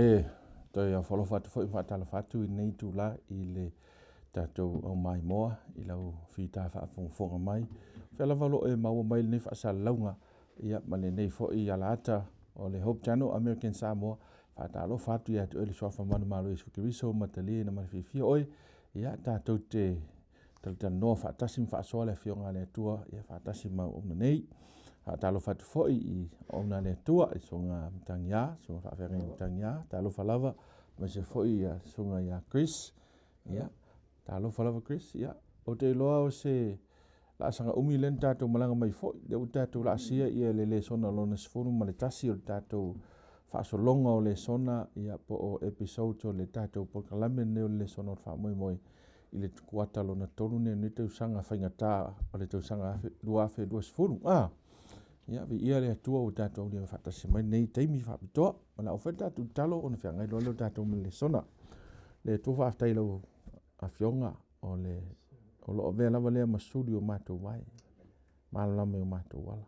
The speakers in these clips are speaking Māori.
E, toi a whalo whatu fo i whatala whatu I nei tu la I le tatou au mai moa I lau whita whaafonga mai. Whela walo e maua mai le whaasala launga ia ma le nei fo I ala ata o le Hope Channel American Samoa. Whatalo whatu ia tu ele soafa manu malo Iesu Kiriso matali na marififia oi. Ia tatou te Tala noa whaatasi Faasoa le whionga le tua ia whaatasi mau ona nei. Talo whatu foi I ona le tua I songa mtangia, songa whaafenga mtangia, talo whalawa, ma se foi ia songa ia Chris, ia, talo whalawa Chris, ia. O te loa o se la sanga umi len tatou malanga mai foi, le u tatou la sia ia le Lesona lona sifuru ma le tasi o le tatou whaasolonga o Lesona, ia po o episode o le tatou po kalame ne o le Lesona o whaamoi moi. I le tukuata lona tonu ne tau sanga whaingata o le tau sanga luafe lua sifuru. Ia vi ia le atua o tatou ni whaatasi mai nei teimi whaapitoa. Mana o whaitatu talo o na whiangai loa leo tatou me Lesona. Le tua whaatai lau a whionga o le o loo vea lava lea masuri o mātou vai. Mālame o mātou wala.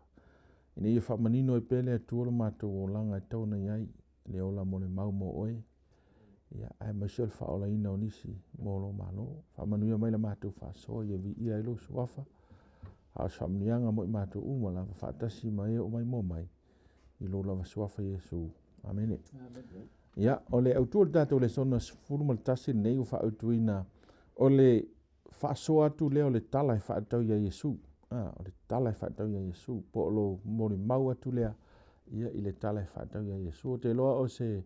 Ina ia whaamanino e pele atua lo mātou o langa e tauna iai. Le ola mo le mau mo oe. Ia ai maisel whaola ina o nisi mo lo malo. Whaamanuia mai la mātou Faasoa ia vi ia ilo suafa. A samnianga mo I mātou umala whaatasi mai o mai mo mai I lo lava suafa Iesu. Amen. Ia, o le autua tatou Lesona sifuru ma le tasi nei o whaautuina o le Faasoa atu leo le Tala e whaatau ia Iesu. O le Tala e whaatau ia Iesu. Po lo mori mau atu lea ia I le Tala e whaatau ia Iesu. O te loa o se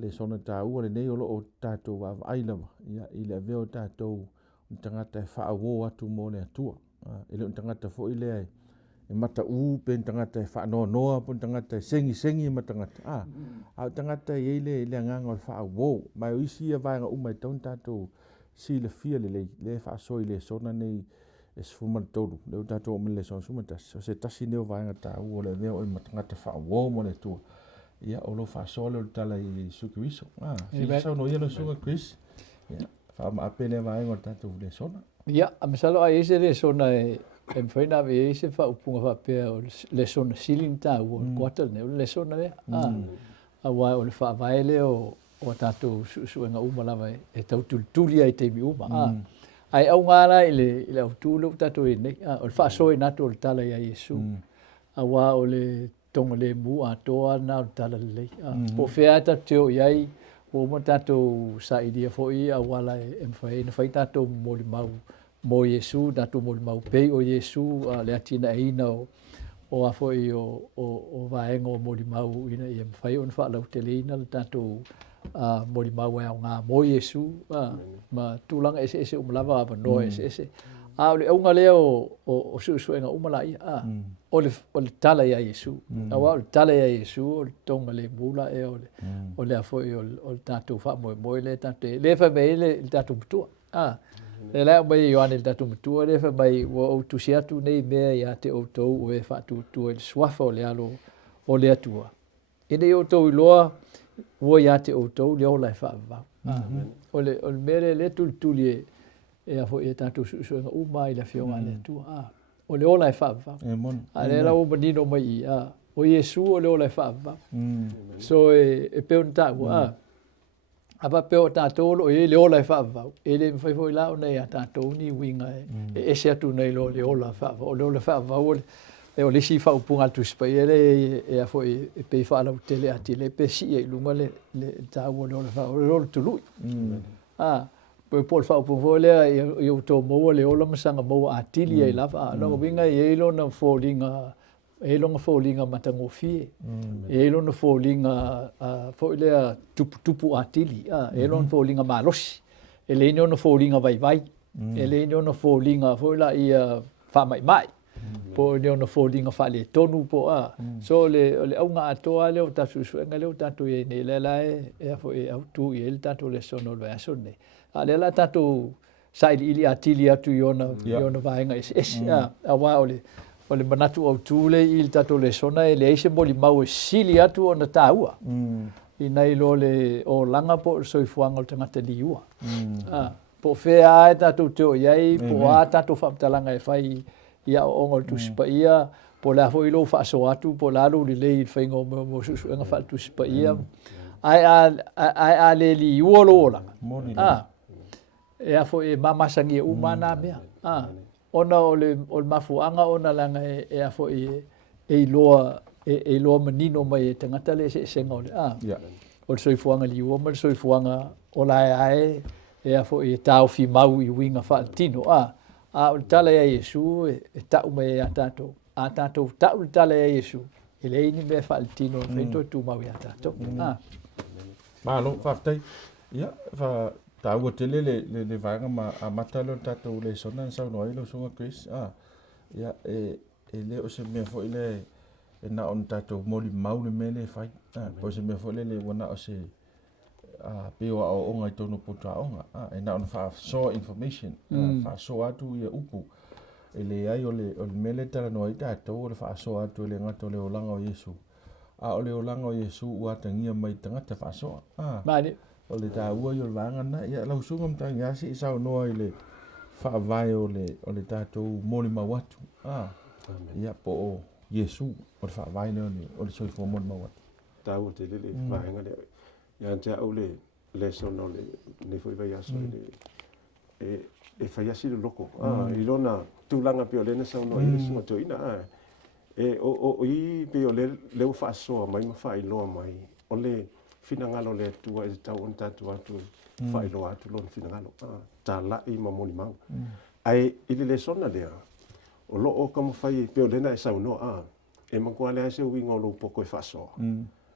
Lesona tāua le nei o lo o tatou wa'ailawa. Ia, I le aveo tatou tangata e whaawo atu mo le atua. Ele un tangata fo ile e mata pe tangata e fa noa pun tangata e sengi ma tangata a tangata e ile nganga fa wo mai o isi va nga umai ton tatou si le fia le fa so ile sona nei e sfuma todo le tatou me le son suma tas se tasi ne va nga ta o le o tangata fa wo mo le tu ia o lo fa so le tala I sukriso si so no ia no so Chris ia fa ma apele va nga tatou le sona. Ja, amsalo ai se Lesona e mfaina ve se fa upunga fa pe Lesona silinta o quarter ne Lesona le a wa o le fa vaile o tatou suenga uma lava e tau tultuli ai te mi uma ai au ngara ile au tulu tatou ne o le fa so ina to Tala ia Iesu a wa o le tonga le mu a toa na Tala le po fea tatou iai o mo tatou sa idia foi a wala e mfaina fai tatou mo le mau mo Iesu tatou mo le mau pei o Iesu le atina ina o a foi o vaenga mo le mau ina I mfai on fa lau teleina tatou mo le mau e nga mo Iesu ma tulanga ese umlava ava no ese o le unga leo o suenga umala ia o le Tala ia Iesu a wa le Tala ia Iesu o le tonga le mula e o le foi o tatou fa mo le tatou le fa be le tatou putua le la mai Ioane le tatou putua le fa mai o tu siatu nei me ia te o tou o e fa tu le swafa o le alo o le atua ine o tou loa o ia te o tou le ola fa va o le mere le tultuli e a foi tatou suenga uma I le fionga le atua o le ola fa va ale la o manino mai o Iesu o le ola fa va so e pe un ta aba pe o tatou lo le ola fa va ele foi la ona ia tatou ni winga e se atu nei lo le ola fa va o le ola fa va o le si fa upunga tu spai ele e a foi pe fa la tele ati le pe si e lunga le ta o le ola fa o le tu lui po fa upunga le eu to mo le ola masanga mo atili e lava no winga e lo na fallinga e longa fallinga matangofi e longa fallinga fo le tupu atili e longa fallinga malosi e le no fallinga vai e le no fallinga fo la ia fa mai po no fallinga fa le tonu po so le unga atoa le ta suenga le ta tu e ne la e fo e autu e ta tu le sono le asone ale la ta tu sai ili atili atu yona vaenga a wa o le manatu au tule il tatou Lesona e le ese moli mau e sili atu ona taua I nei lo le o langa po soifuanga o tangata liua po fea e tatou teo iai po a tatou whaamtalanga e whai ia o ongo tu sipa ia po la foi lo Faasoa atu po la lo le lei whaingo mo susuenga wha tu sipa ia ai le li uolo Moni e a fo e mamasangi umana mea ona o le mafuanga ona langa e a fo e loa manino mai e tangata le se senga o le o le soifuanga li ua ma le soifuanga o la e a fo e tau fi mau I winga whaatino o le tala ia Iesu e tau mai a tātou tau le tala ia Iesu e le ini mea whaatino e whaito tu mau ia tātou Malo, whaftai. Ia, tau o tele le vanga ma a matalo tātou le sona na sau noai lo sunga Chris. Ia, e leo se mea fo ile e na on tātou moli mau le mele whai. Po se mea fo le wana o se peo a o onga I tono puta onga. E na on Faasoa information. Faasoa atu ia upu. E le ai o le mele tala noai tātou o le Faasoa atu le ngata o le olanga o Iesu. O le olanga o Iesu ua tangia mai tangata Faasoa. Mani. O le tāua I o le vanga na, ia lau sunga mtangi asi I sao noa I le whaavai o le tātou moli mawatu. Ia po o Iesu o le whaavai neo ni o le soifua moli mawatu. Tāua te lele vahenga le. Ia te au le Lesona o le nefoi vai aso e whaiasi le loko. I lona tūlanga pe o lena sao noa I le sunga toina. E o I pe o leo Faasoa mai ma whailoa mai. O le finangalo le tua e tau on tatu atu whailoa atu lon finangalo. Tala I mamoni mau. Ai ili Lesona lea. O lo o kama whai pe o lena e sao noa. E mangua lea se winga o lo poko e Faasoa.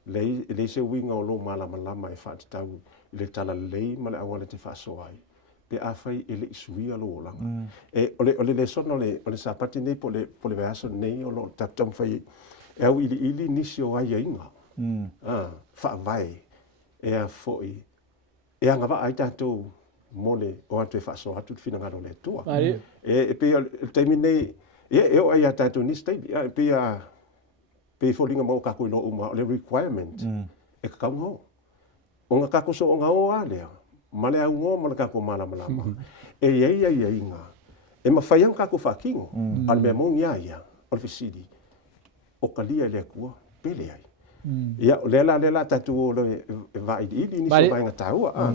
Le se winga o lo malama e whaatitau. Le tala lei ma le awale te Faasoa ai. Pe a whai e le isuia lo olanga. E o le Lesona o le sapati nei po le veaso nei o lo tatam whai e au ili nisi o ai inga. Whaavai e a foi. E anga wa ai tātou mole o atu e Faasoa atu finangalo le tua. E pe o taimi nei e o ai a tātou nisi taimi. Pe folinga mau kako ilo uma o le requirement. E kakau ngau. O nga kako so o ngau a lea. Male au ngō mana kako malama. E ia inga. E mawhaiang kako whakingo. Al mea mō ia o le fisiri. O kalia le kua pele ai. Ia o lela tatu o le vai ili ni so vainga taua.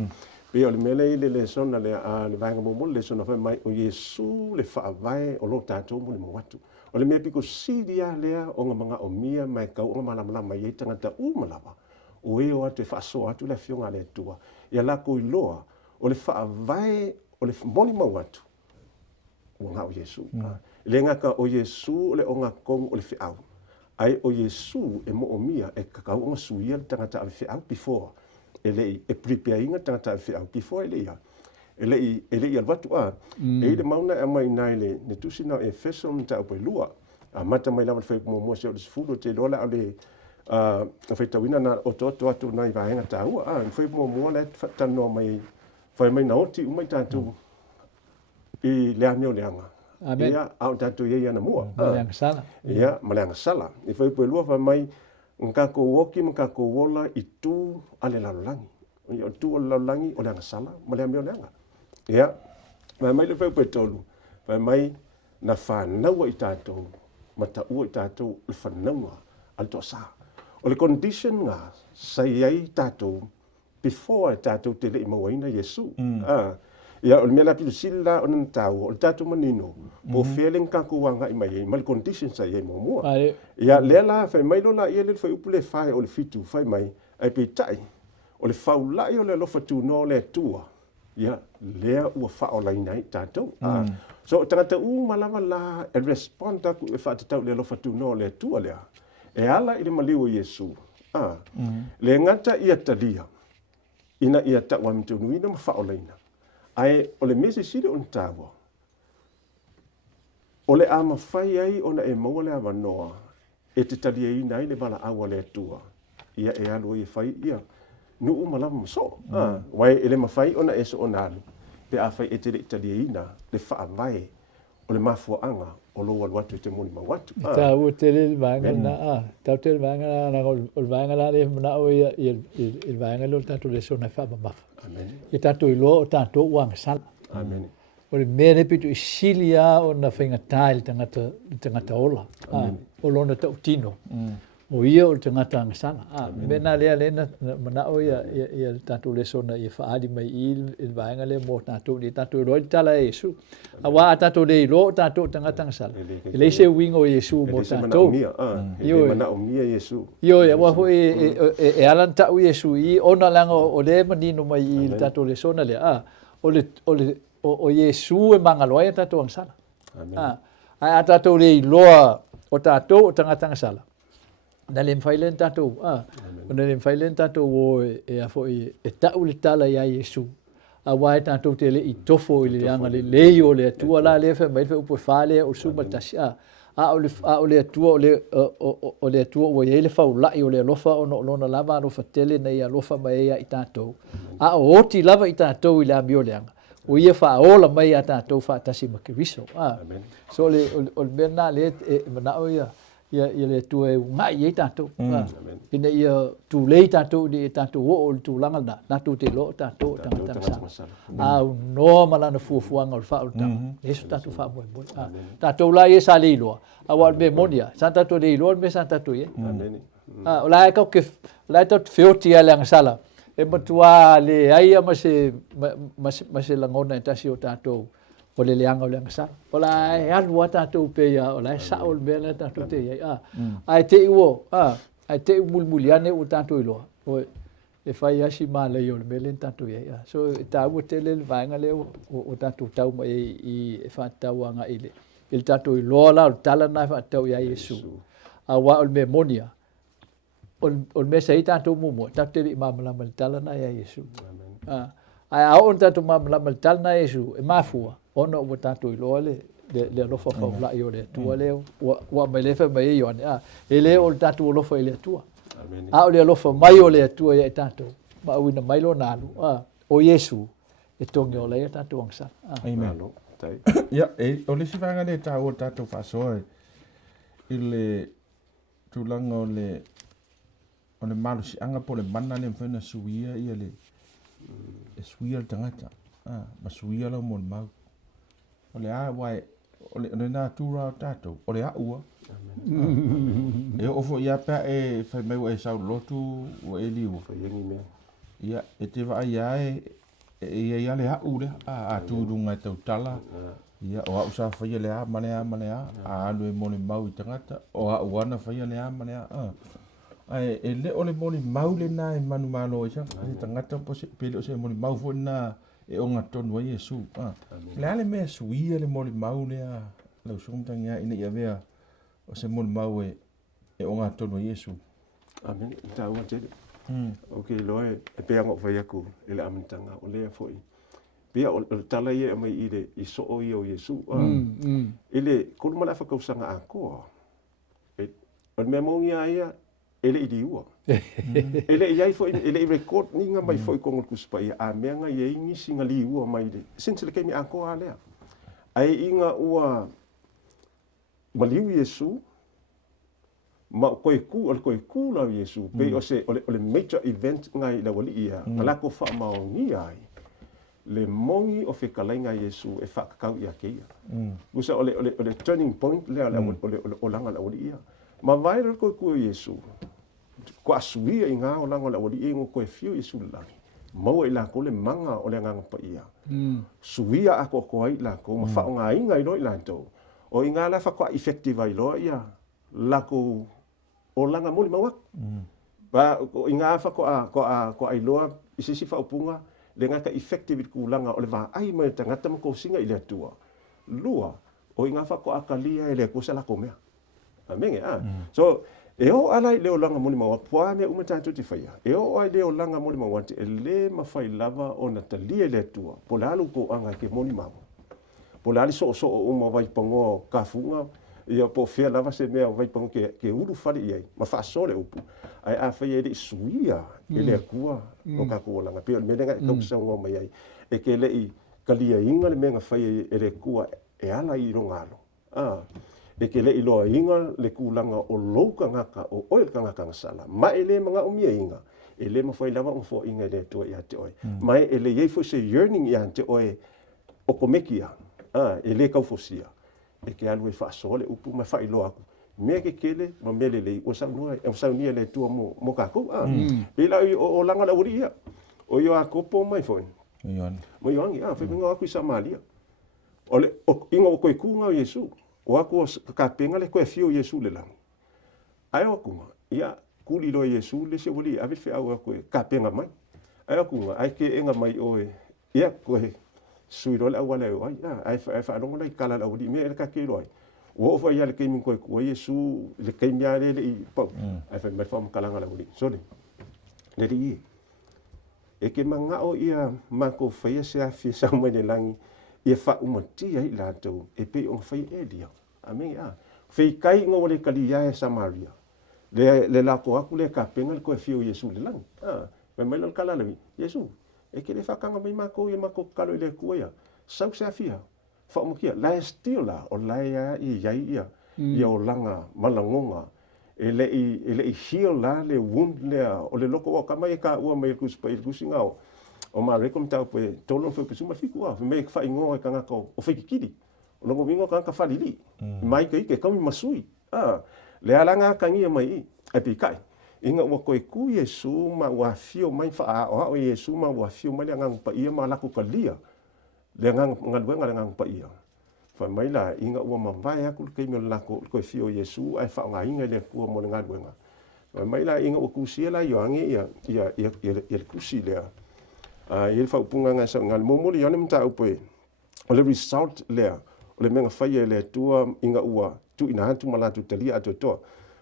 Pe o le mele ile le sona le vainga momo le sona whai mai o Iesu le whaavai o lo tatu mo le moatu. O le mea piko siria lea o nga mga o mia mai kau o nga malama i tangata umalawa. O e o atu e Faasoa atu le fionga le tua. Ia lako I loa o le whaavai o le moni mau atu. O ngā o Iesu. Le ngaka o Iesu o le o ngā kong o le whiau. Ai o Iesu e mo o mia e kakau o ngā suia le tangata a whiau before. E lei e prepare inga tangata a whiau before e leia. E lei alwatu E le mauna e mai nai le tusina e feso mta o lua. A mata mai lawa le mo se o le sifuru te lola o le whaitawina na o toto atu nai vahenga tāua. Whai mua le tano mai whai mai naoti umai tātou I lea neo leanga. Ia au tātou iei ana mua. Maleanga sala. Ia, maleanga sala. I whai pue lua whai mai ngako woki, ngako wola I tū ale lalolangi. O tū ale lalolangi o leanga sala, malea meo leanga. Ia, whai mai le whai pue tolu. Whai mai na whanaua I tātou, mata ua I tātou le whanaua al toa saa. O le condition ngā sai ai tātou before tātou te lei mawaina Iesu. Ia o le mea lapilu sila o nana tāua, o le tātou manino, po feeling kako wanga I mai, ma le condition sai ai mamua. Ia lea la whai mai lola ia le whai upu le whae o le fitu, whai mai, ai pe tai, o le whaulai o le lofa tūno le tua, ia lea ua whaolaina I tātou. So tangata malawa la e respond aku e whaatatau le lofa tūno le tua lea. E ala I le maliu o Iesu. Le ngata ia talia. Ina ia tawa mtunuina ma whaolaina. Ai o le mese sire on tāua. O le ama whai ai ona e maua le awanoa. E te talia ina ai le wala awa le tua. Ia e alu I whai ia. Nuu malama maso. Wai e le mawhai ona e so ona alu. Pe a whai e te le talia ina. Le whaavai. O le mafuanga. O lo watu te moni mawatu. Ta o te le vanga na ta te vanga na o vanga la le na o il vanga lo tanto le sona fa ba. Amen. E tanto I lo tanto wang sal. Amen. O le mere pitu I silia o na whainga tail tangata ola. O lo na tau tino. o ia o te ngata ngasala. Mena lea na manao ia tātou Lesona ia whaari mai i vaenga lea mō tātou ni tātou roi tala e Iesu. A wā tātou le ilo tātou te ngata ngasala. I le se wingo Iesu mō tātou. Ele mana o mia Iesu. Io ia wa e alan tau Iesu i ona langa o le manino mai i tātou Lesona lea. O Iesu e mangaloa ia tātou ngasala. Ai a tātou le iloa o tātou o tangata ngasala. Na le mwhailen tātou, na le mwhailen tātou o e afo e tau le tala ia Iesu. A wae tātou te le i tofo i le anga le lei o le atua la le wha mai upo whale o sumatasi. O le atua o le atua o e le whaulai o le alofa o no lona lava alofa tele na i alofa mai ea i tātou. O oti lava i tātou i le amio le anga. O ia whaola mai a tātou whaatasi makiriso. So o le mena le manao ia le tua e ngai e tātou. Ina ia tū lei tātou ni tātou o le tūlanga na. Nātou te lo tātou tangata ngasala. Au noa malana fuafuanga o le wha o le tanga. Esu tātou wha moe moe. Tātou la e sa le iloa. Awa me monia. Sa tātou le iloa me sa tātou e. O la e kau ke la e tau te whioti a le angasala. E matua le aia ma se langona e tasi o tātou. O le leanga o le angasara. O la e alua tātou peia, o la e sa o le mea tātou te iei. Ai te iwo, ai te mulmuliane o tātou iloa. O e whai asi maa lei o le mele tātou iei. So e tāu o te le vaenga leo o tātou tau mai i e whaatau anga i le. I le tātou iloa la o tala na e whaatau iei Iesu. A wa o le mea monia. O le mea sa i tātou mumo. Tātou te li mamalama le tala na iei Iesu. Ai a o tātou mamalama le tala na Iesu e mafua. Ona o tātou iloa le alofa whaula i o le atua leo. Ua mai lefa mai e ioane. E le o le tātou alofa i le atua. O le alofa mai o le atua i tātou. Ma uina mai lo nalu. O Iesu e tongi o le tātou angsana. Amen. Ia, o le sivanga le tāu o tātou Faasoa i le tūlanga o le malu si anga po le mana le mwhena suia i le suia le tangata. Ma suia lau mo le mau. O le a wai, o le nā tūra o tātou, o le a ua. E ofo ia pia e whai mai e sau lotu o e liu. Ia, e te wa ia ia le a ure, a tūrunga e tau tala. Ia, o a usa whai le a manea, a anu e mole mau i tangata, o a uana whai le a manea. E le o le mole mau le nā e manu malo i sang, e tangata po se pele o se mole mau fo nā e o ngā tonu ai Iesu. Le ale mea suia le mole mau lea lau sumtangi a ina ia vea o se mole mau e o ngā tonu ai Iesu. Amen. Ta ua tele. Ok, loe e pea ngok vai aku e le amintanga o lea foi. Pea o tala ia mai i so o ia o Iesu. Ele kulu mala whakausanga a koa. O mea maungi a ia ele i diua. Ele iai foi ele record ni nga mai foi kongol kuspa ia a mea nga iei ni singa liua mai le. Since le kemi anko a lea. Ai inga ua maliu Iesu ma koe ku la Iesu pe o se o le major event ngai la wali ia. Ngalako wha maongi ai. Le mongi o whekalainga Iesu e whakakau ia keia. Usa o le turning point lea o langa la wali ia. Ma vai koe ku Iesu. Ko asuia i ngā o langa la wali e ngo koe fiu Iesu langi. Maua i lako le manga o le nganga pa ia. Suia ako ko ai lako, ma whao ngā inga i roi lanto. O i ngā la whakua effective ai loa ia, lako o langa muli mauak. I ngā whakua ai loa, i sisi whaupunga, le ngaka effective i ku langa o le wā ai mai tangata mako singa i le atua. Lua, o i ngā whakua akalia e le kusa lako mea. Menge, So, e o alai leo langa moni mawa pua me umatatu te whaia. E o ai leo langa moni mawa te e le mawhai lava o na talia le tua. Po le alu ko anga ke moni mawa. Po le ali so o uma vai pango kafunga. Ia po fea lava se mea vai pango ke uru whare iai. Ma whaasole upu. Ai a whaia e le suia e le akua o kako o langa. Pio me lenga e kaukisa ngō mai ai. E ke le i kalia inga le menga whaia e le kua e ala i rongalo. E ke le iloa inga le kulanga o louka ngaka o oil ngaka ngasala. Ma ele mga umia inga. Ele mawhai lava umfo inga le tua i ate oi. Mai ele yei fo se yearning i ante oi o komekia. Ele kau fosia. E ke alu e whaasole upu mai whai loa aku. me ke kele ma mele le o sa ni le tu mo ka ko pila o langa la uria o yo a kopo mai foi mo yo ngi fe ngo ku Samaria ole ingo ko ku nga Iesu o aku ka penga le ko fio Iesu le lang ai o ku ia kuli lo Iesu le se woli ave fe au ko ka penga mai ai o ku ai ke enga mai o ia ko sui lo la wala ai fa no le kala la udi me ka ke lo o fa ia le ke min ko Iesu le ke mia le pa ai fa me fa kala la udi so le ri e ke manga o ia mako fa ia se afi sa mo le langi ia fa umati ai la to e pe on fa e dia ame fe kai ngo le kali ia Samaria le la ko aku le ka pengal ko fio Iesu le lang me mai lo kala le Iesu e ke le fa kanga mai mako ia mako kalo le ku ia sau se afia fa mo kia la estila o la ia ia o langa malangonga ele i heal la le wound le o le loko o kamai ka ua mai ku spa ku singa o ma rekom tau pe tolo fo ke suma fiku a me fa ingo e kanga ko o fe kikidi o longo mingo kanga fa lili mai ke kami masui le alanga kangi mai e pikai inga wa ko ku Iesu ma wa fio mai fa o Iesu ma wa fio mai ngang pa ia ma la ku kalia le ngang ngang pa ia fa mai la inga wa ma vai aku ke me la ko fio Iesu ai fa nga inga le ku mo ngang wenga fa mai la inga ku sia la yo angi ia ku si le ia fa punga nga sa ngal mo mo le yone mta upe o le result le o le menga fa ia le tua inga ua tu ina tu mala tu tali ato to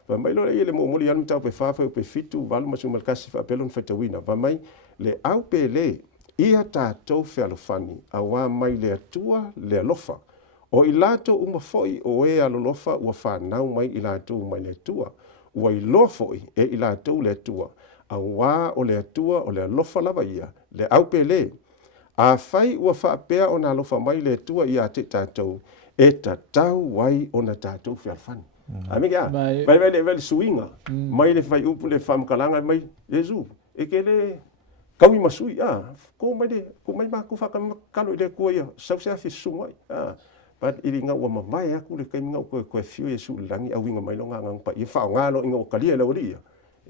va mai lo le mo le yone mta pe fa pe fitu valu masu mal kasi fa pelon fa tawina va mai le au pe le ia ta to fe alofani awa mai le tua le lofa o ilato uma foi o e alolofa ua fa nau mai ilato mai le tua ua ilofoi e ilato le tua awa o le tua o le lofa lava ia le au pe le a fai ua fa pea ona lofa mai le tua ia te tatou e tatau wai ona tatou fe alofani amiga vai le suinga mai le fai upu le fam kalanga mai Iesu e ke le kawi masui ko mai ma ku fa kalo le ko ia sau se fi sumai but ili nga wa mai aku le kai nga ko fio Iesu langi a winga mai lo nga pa ia fa nga lo inga kalia le ori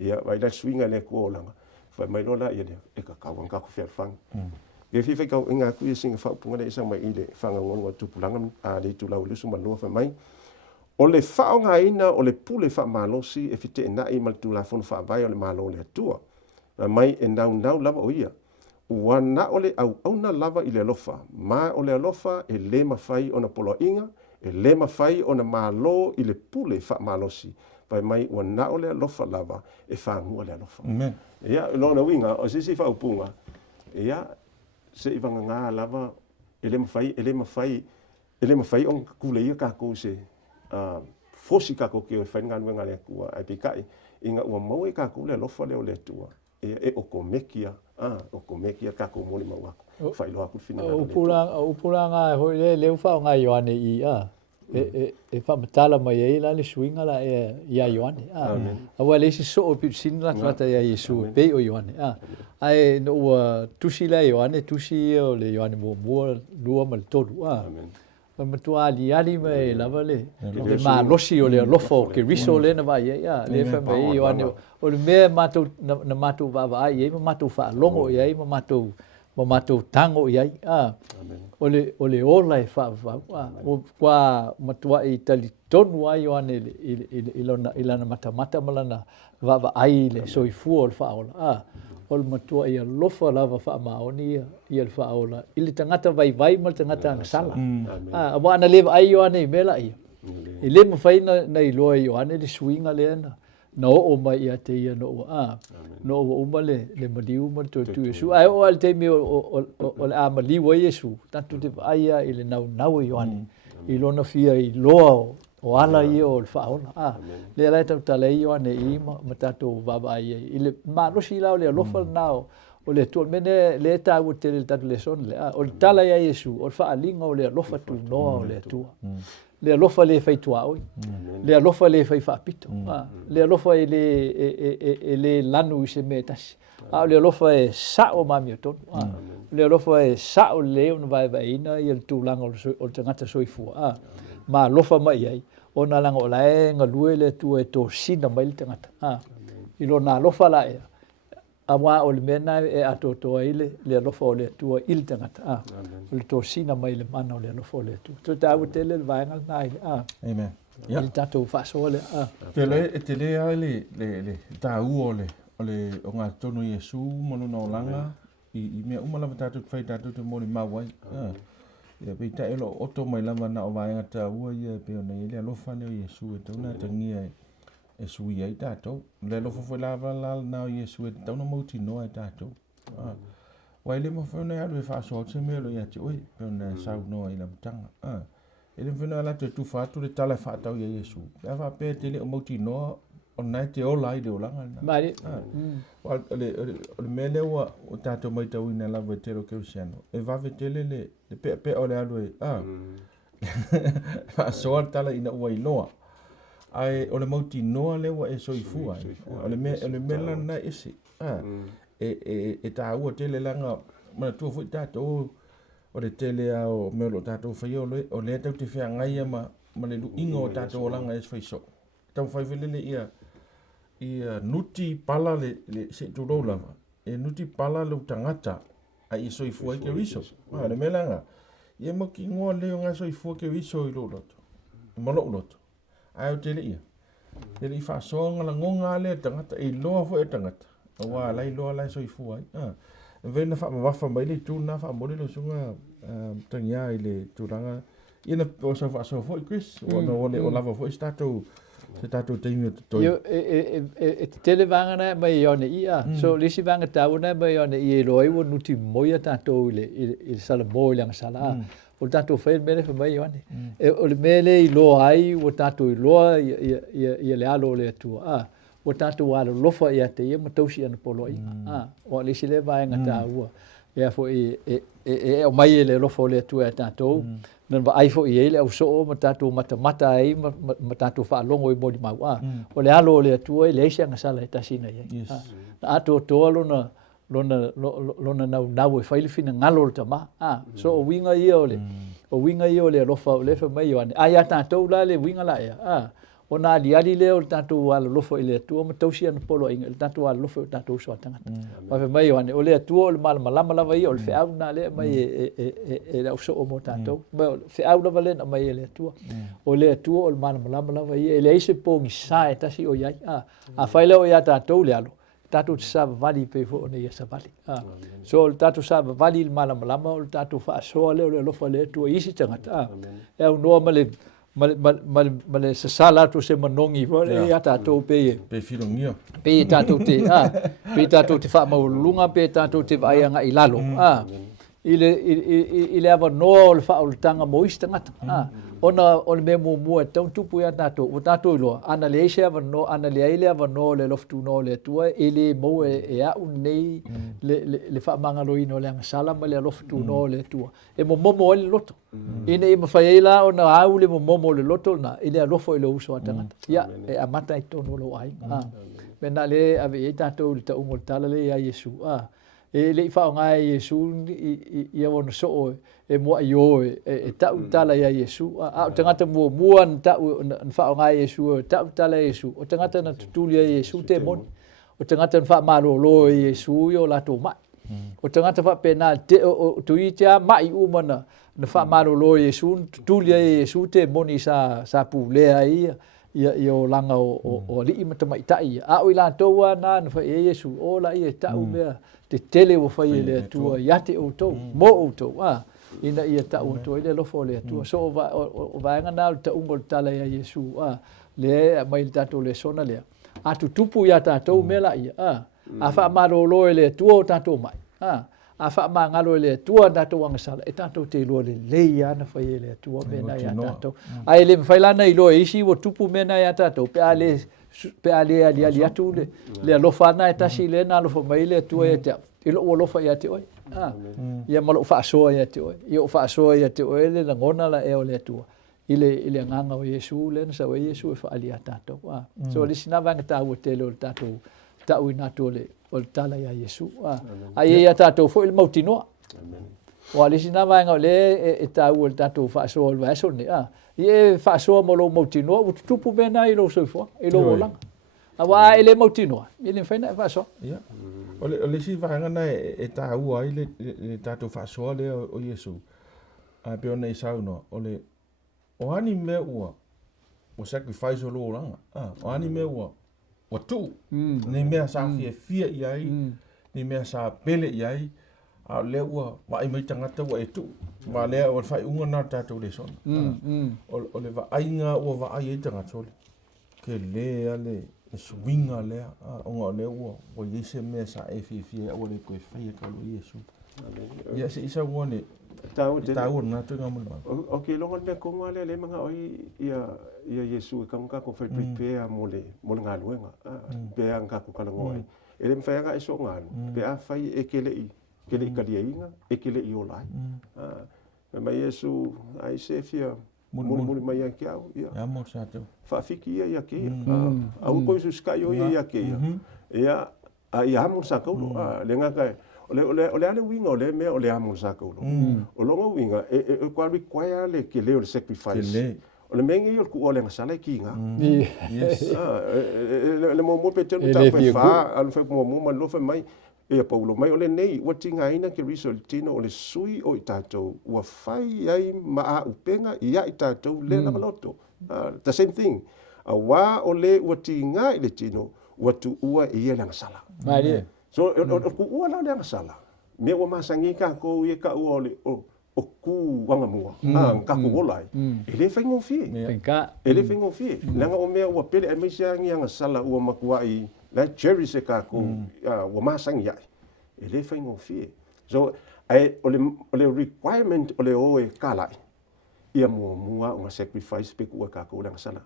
ia vai le suinga le ko langa fa mai lo la ia e ka ka wanga ku fer fang e fi ka inga ku singa fa punga le isa mai ile fa nga ngon tu pulanga a le tu la lu suma lo fa mai o le fa nga ina o le pule fa malosi e fite na i mal tu la fon fa vai o le malo le tua mai e nau lava o ia wana ole au na lava i le lofa ma ole lofa e le mafai ona polo inga e le mafai ona malo i le pule fa malosi pai mai wana ole lofa lava e fa ngua le lofa ia lo na winga o sisi fa upunga ia se i vanga nga lava e le mafai on kule ia ka ko se fosi ka ko ke fa ngan wenga le ku ai pikai inga ua mau e ka ko le lofa le ole tua e o komekia ka ko moli mau ako fai lo aku fina o pulanga ho le fa nga Ioane i e fa Tala mai e la le swinga la e ia Ioane wa le so o sin la trata ia Iesu pe o Ioane ai no tusi la Ioane tusi o le Ioane mo lua mal tolu ma tua ali mai lava le ma losi o le lofo ke riso le na vai le fa mai Ioane o le me matou na matou va ai ma matou fa longo ai ma matou tango ai o le ola e fa o qua matua i tali tonu ai Ioane ilana mata malana va ai le soifu o fa ola o le matua ia lofa lava fa maoni ia le fa ola ile tangata vai mal tangata sala wa na le ai Ioane mela ia ile mo faina na ilo Ioane le swinga le na no o mai ia te ia no o male le maliu mal tu Iesu ai o al te mi o le amali wo Iesu tanto te ai ile nau Ioane i lona fia i loa o ala ia o le whaona. Le lai tau tala Ioane i ma tatou vava ia. I le marosi lau le alofa nao o le tuol mene le tau te le tatu Lesona le o le tala ia Iesu o le whaalinga o le alofa tu noa o le atua. Le alofa le fai tuaoi. Le alofa le fai whaapito. Le alofa e le lanu i se me tasi. Le alofa e sao mami o tonu. Le alofa e sao leo na vai ina i le tūlanga o le tangata soifua. Ma alofa mai ai. ona langa o lae ngalue le tua e tō sina mai le tangata. I lo nā lofa la ea. A wā o le mena e ato toa ile le alofa o le tua il tangata. O le tō sina mai le mana o le alofa o le tua. Tō tāu te le vaenga nā ile. Amen. Il tātou Faasoa le. Te le ai le tāu o ngā tono Iesu maluna o langa. I mea umalawa tātou whai tātou te mori mawai. Ia pei ta elo oto mai lama na o vaenga tāua ia peo nei le alofa leo Iesu e tauna tangia e sui ai tātou. Le alofa foi lava lal na o Iesu e tauna mauti noa e tātou. Wai le mawhana alu e Faasoa te mea lo ia te oi peo na sau noa i la mutanga. E le mwhana ala te tufatu le tala whaatau ia Iesu. Pea whapea te le o mauti noa o nai te ola i le o langa. Mari. O le mele o tātou mai tau ina lawa e tero keu siano. E vave tele le pe o le alu e. Faasoa tala ina ua iloa. Ai o le mauti noa lewa e soifua. O le mela na ese. E tā ua tele langa mana tua fui tātou o le tele a o melo tātou whai o le tau te whea ngai ma le lu ingo o tātou o langa e swaiso. Tau whai velele ia nuti pala le se tūrou lava. E nuti pala le tangata a i soifua i ke riso. Le melanga. Ia mo ki ngoa leo ngā soifua ke riso i lo loto. Malo loto. Ai o tele ia. Tele i Faasoa ngala ngonga le tangata i loa fo e tangata. Wa lai loa lai soifua ai. Vena fa wafa mai le tu na fa mole le sunga tangia i le turanga. Ina o sa Faasoa fo i Chris. O lava fo i stato. Se tātou teimi o te toi. E tele vangana mai ione ia. So lisi vanga tauna mai ione i roi o nuti moia tātou i sala mo i langa sala. O tātou whain mele wha mai ione. O le mele i loa ai o tātou i loa i le alo le atua. O tātou alo lofa i ate ia matausi ana polo i. O lisi le vanga tāua. Ia fo o mai e le lofa o le atua e tātou. Nan va ai fo i ele au so ma tatu mata ai ma tatu fa longo i modi mau o le alo le atua i le sia nga sala e tasina ia na ato to lona nau e faile fina ngalo le tama so o winga ia o le lofa o le fa mai o ai ata to la le winga la ia o na ali le o tatu ala lofa i le atua ma tausi ana polo inga tatu ala lofa o tatu so tangata ma fa mai o le atua o le malama lava ia o le feau na le mai e la so o mo tatu ma feau lava le na mai le atua o le atua o le malama lava ia e le ise pongi sa e tasi o ia a faile o ia tatu le alo tatu sa vali pe fo ne ia sa vali so o tatu sa vali le malama o tatu Faasoa le lofa le atua isi tangata e o no ma le sasala tu se manongi fo le ata to pe filongia pe tatou te fa maulunga pe tatou te vai anga i lalo ile ava no le fa o tanga moista ngata ona o le memo mo tau tupu ya tatou o tatou lo ana le ise ava no ana le ile ava no le loftu no le tua ile mo e a unei le fa mangalo ino le sala ma le loftu no le tua e mo momo le loto ina i mafaila ona au le mo momo le loto na ile lofo ile uso atangata ya e amata i tono lo ai mena le ave e tatou le tau ngol tala le ya Iesu e le fa nga Iesu i ona so e mo io e tau tala ya Iesu a tangata mo muan tau fa nga Iesu tau tala Iesu o tangata na tutuli ya Iesu te mon o tangata fa malo lo Iesu yo la to ma o tangata fa pena te o tuitia mai umana na fa malo lo Iesu tutuli ya Iesu te moni sa pule ai ia o langa o li mata mai tai a o ila toa na fa Iesu o la ia tau mea te tele o fai le tua ia te o to mo o to ina ia tau to ile lo fo le tua so o va ngana ta ungol tala ia Iesu le mai tatou Lesona le a tu tupu ia tatou mela ia a fa maro lo le tua tatou mai a fa ma ngalo le tua tatou anga sala e tatou te lo le ia na fai le tua mena ia tatou ai le fai lana i lo isi o tupu mena ia tatou pe ale ali atu le lo fa na tasi le na lo fa mai le tua ia te i lo fa ia te oi ia malo Faasoa ia te oi ia Faasoa ia te oi le ngona la e o le tua ile nganga o Iesu le sa o Iesu fa ali tatou so le sina vanga ta o te lo tatou ta o ina to le o tala ia Iesu ai ia tatou fo il mautino wa le sina vai nga le e tau o tatu Faasoa le vaso ni ie Faasoa mo lo mautinoa o tupu bena i lo soifua i lo olang awa ele mautinoa i le faina Faasoa ia ole si vaanga na e tau ai le tatu Faasoa le o Iesu a pe ona i sauno ole o ani me ua o sacrifice o lo olang o ani me ua o tu ni mea sa fia i ai ni mea sa pele i ai a le ua wa i mai tangata wa e tu wa le o fai unga na tatu le son o le va ainga ua va ai e tangata ole ke le ale swinga le o le ua o yese mea sa e fia o le koe fai e kalu Iesu ia se isa wane tau na tu ngamu okay longa le konga le manga oi ia Iesu ka ka ko fai prepare mo le nga luenga pe anga ko kala ngoi ele mfai nga iso nga pe a fai e kele kalia inga e kele i olai ma Iesu ai se fia mul mai ai kia ia mo sa tu fa fiki ia ke au ko su sky ia ke ia ia mo sa ko le nga ka ole ale winga ole me ole amo sa ko o longa winga e kwa require le ke le sacrifice ole mengi o ku ole ngasala kinga yes le mo pe tenu ta pe fa al fe mo ma lo fe mai e paulo mai ole nei o tinga ina ke resultino ole sui o itato wa fai ai ma a upenga ia itato le na loto the same thing wa ole o tinga ile tino wa tu ua ia la ngasala mai so ku ua la ngasala me o masangi ka ko ia ka ole o ku wanga mua ka ko volai ele fengo fi ele fengo fi langa o me o pele me sia nga sala o makuai la cherry se ka ko o masang ya ele fengo fi so ai ole requirement ole o e kala ia mua o sacrifice pe ku ka ko la sala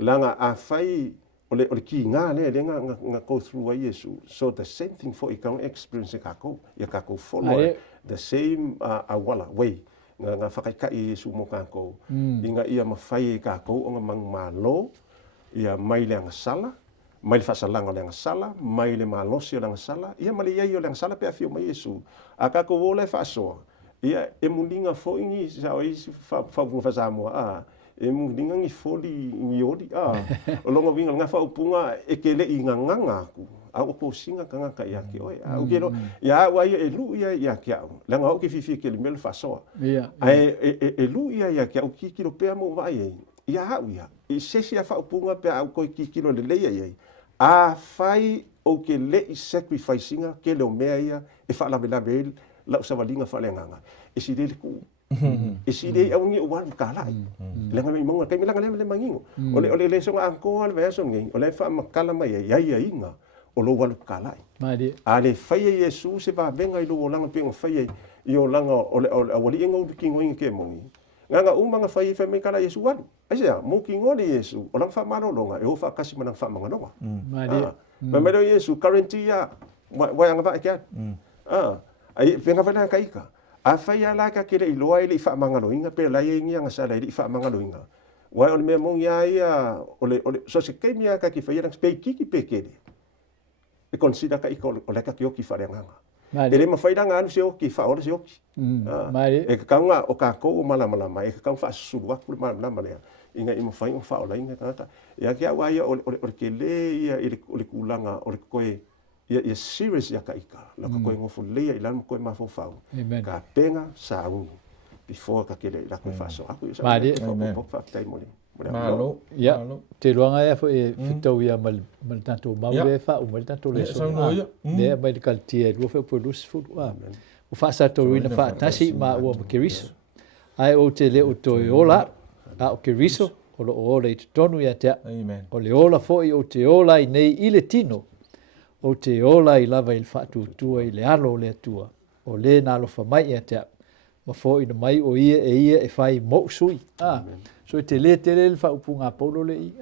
langa a fai ole ki nga nga go through Iesu so the same thing for ikaw experience ka ko follow the same wala way nga fakai Iesu mo ka ko inga ia mafai ka ko nga mangmalo ia mai le sala mai fa salanga le sala mai le malosi le sala ia mali ia le sala pe afio mai Iesu aka ko vola Faasoa ia e mulinga fo ingi sa o isi fa Samoa e mulinga ngi foli ngi odi o longa winga nga fa upunga e kele inganga ku a ko singa kanga ka ia ke oi o kelo ya wa e lu ia ke au la nga o ke fifi ke le mel Faasoa e lu ia ke o ki kilo pe mo vai ia ia e se fa upunga pe au ko ki kilo le ia a fai o ke le sacrificing ke le mea ia e fa la bel la sa valinga fa le nganga e si le ku e si le au ngi o wan kala le nga mo kai milanga le mangingo ole le so anko al verso ngi ole fa makala mai ia inga o lo wal kala mai ale fai Iesu se va venga i lo langa pe fai i o langa ole wali ngo ki ngo ke mongi nga umanga fai fa me kala Iesu wal asia mo ki ngo le Iesu o lang fa malolonga e o fa kasi manang fa mangano mai ma me Iesu currentia wa nga va ke ai venga va na kaika a fai ala ka kele i loa ili fa mangano inga pe la ingi nga sala ili fa mangano inga wa ole me mong ia ole so se ke mia ka ki fai na pe ki pe kele e consider ka ikol ole ka ki o ki fa nga ele ma fai nga anu se o ki fa ole se o ki mai e ka nga o ka ko mala mai e ka fa sulu wa ku mala inga i mo fai o fa ole inga tata ya ki wa ia ole kele ia ole kulanga ole koe ia serious ya kaika la ko ngofo le ila mo ko ma fo fa ka penga sa u before ka kele la ko fa so aku ma de fa tai mo malo ya te luanga ya fo e fito ia mal tanto ma le fa o mal tanto le so ne medical tier lo fe produce food o fa sa to ina fa tasi ma o keriso ai o te le o to ola a o keriso o lo ola i tonu ya te o le ola fo i o te ola i nei ile tino o te ola i lava i whatu tua i le alo le tua. O le nalo whamai e te ma fo ina mai o ia e whai mo sui. So te le whaupunga paulo le i.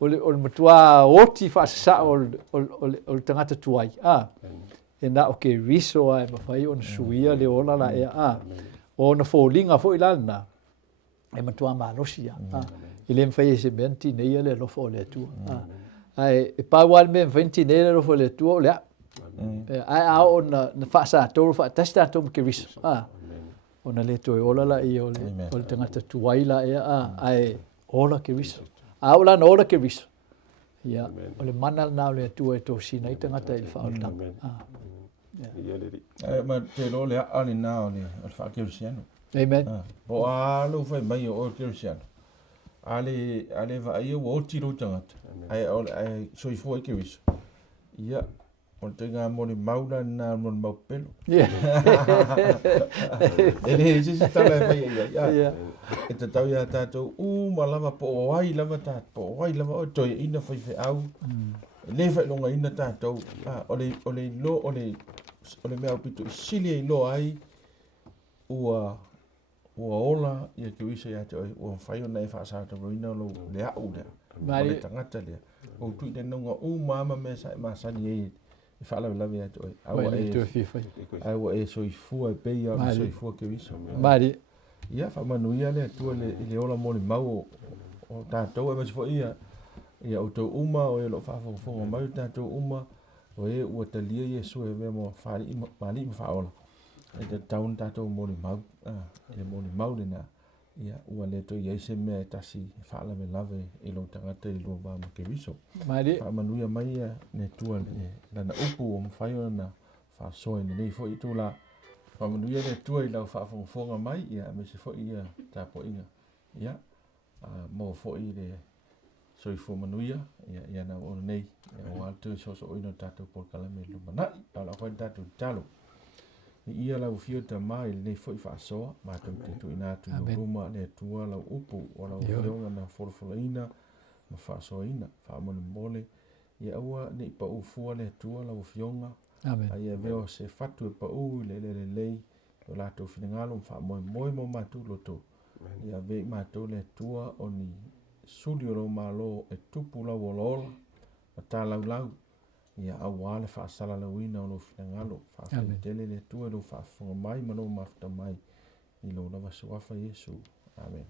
O le matua oti whaasa o le tangata tuai. E na o ke riso ai ma whai o na suia le ola la e o na fōlinga fo i lana. E matua malosi I le mwhai e se menti nei le lofo o le tua. Ai e pa wal me 20 nele ro le tua le Ai o na whaasa tōru wha testa tōmu ke riso. O na le toi ola la i o le tangata tuwaila ai ola ke riso. A ola na ola ke riso. Ia, o le mana na o le atua e tō sina i tangata i le whaotanga. Ma te lo le ali na o le whakerusiano. Amen. Po alo fai mai o kerusiano. Ale va ia o tiro tangata. Ai soifua i ke riso. Ia, o te ngā moni maula nā moni mau pelo. E se tala e mai ia. E te tau ia tātou, ma lava po wai lava tātou, po wai lava o toi ina fai fai au. Le fai longa ina tātou, o le mea upito i sili e lo ai, ua ola ia ke wisa ia te oi, ua whai o nei whaasata roina lo le au lea. O le tangata lea. O tui te nonga mama me sa e masani e whaalawe lawe ia te oi. Aua e soifua e peia, soifua ke wisa. Mari. Ia whamanuia lea tua le ola mo le mau o tātou e masifo ia. Ia o tau uma o e lo whaafonga mai tātou uma o e ua talia Iesu e vea mo whaali ma whaola. E te taun tātou mo le mau. E mo le mau le nā. Ia ua le toi eise mea e tasi whaalawe lawe e lo tangata i lo wā ma ke riso. Mari. Whamanuia mai ne tua lana upu o mwhaiona na Faasoa i nei fo i tū la. Whamanuia le tua i lau whaafonga mai ia me se fo ia tāpo inga. Ia, mo fo i le soifua manuia, ia na o nei, o altu soso oino tātou polkalame lumanai, ala koe tātou talo. Ia lau fio ta mai nei fo i Faasoa, mātou te tu ina tu ruma le tua lau upu, o lau fionga na folofolaina, ma Faasoa ina, whaamone mole, ia ua nei pa ufua le tua lau fionga, ia veo se fatu e pa u le lei, o lātou finangalo mwha moe mo mātou loto. Ia vei mātou le tua o ni suli o lau mālo e tupu lau o lola, ma tā lau. Ia awale whaasala lau ina o lau finangalo. Whaafetele le tua lau whaafonga mai ma lau mafta mai. I lau lava suafa Iesu. Amen.